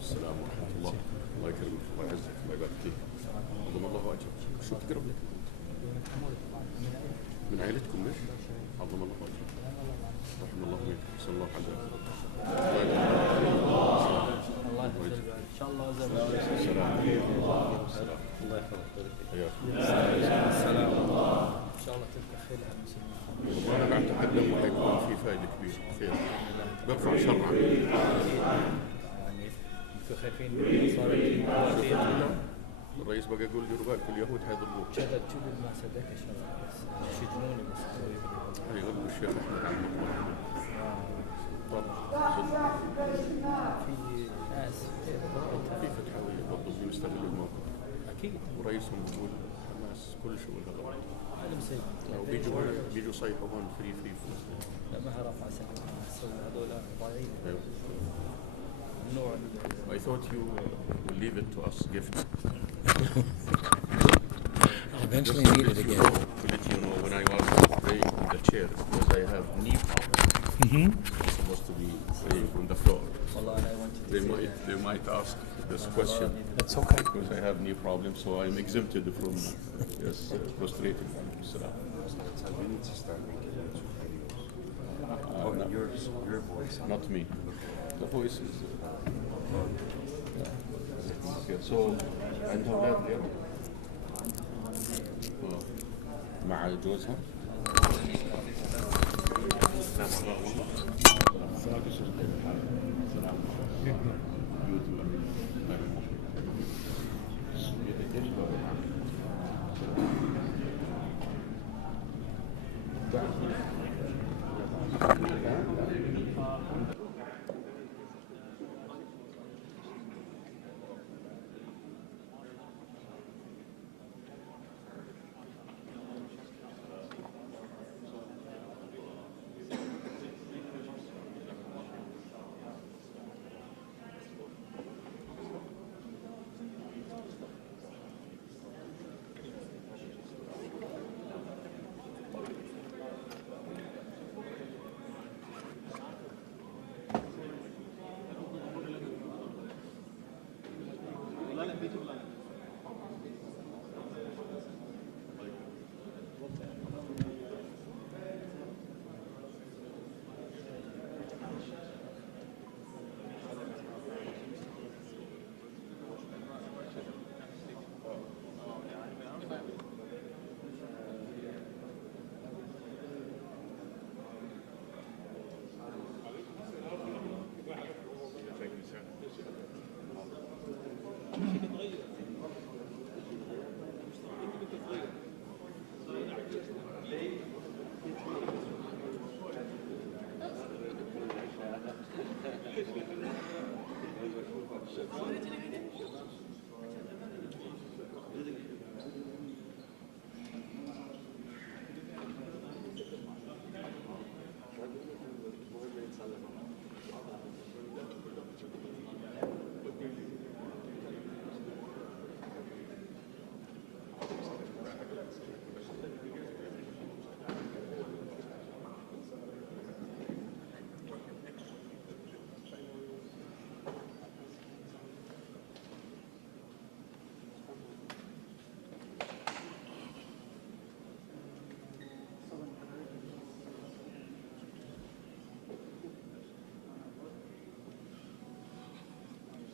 السلام ورحمة الله. الله يكرمك، الله يعزك، الله يبارك فيك. عظم الله اجرك. شو تقرب لك؟ من عائلتكم ليش؟ عظم الله اجرك. رحم الله وياك. صلى الله عليه وسلم. الله يحفظك ان شاء الله. السلام. الله يحفظك. السلام. ان شاء الله تبقى خير على المسلمين. والله انا قاعد اتقدم وحيكون في فائده كبيره. خير. برفع شر عنك. يعني انتوا خايفين من صار الرئيس بقى يقول ديروا بالكم اليهود حيضربوك. شهد شو ما صدقش بس شجنوني بس. يغلبوا الشيخ احمد عن المطلوب. في ناس في فتحويه برضه بيستغلوا الموقف. اكيد. ورئيسهم بيقول حماس كل شغل غلط. هذا مسيب. بيجوا يصيحوا هون فري فلسطين. لا ما رفع سنة هذول ضعيف. النوع. I thought you will leave it to us gift. Eventually need it again. To let you know, when I was praying on the chair, because I have knee problem, I'm supposed to be praying on the floor. They might ask this question. That's okay. Because I have knee problems, so I'm exempted from prostrating. We need to start making YouTube videos. yours. Your voice, not me. The voice is. So, عندها أولاد اليوم؟ مع جوزها؟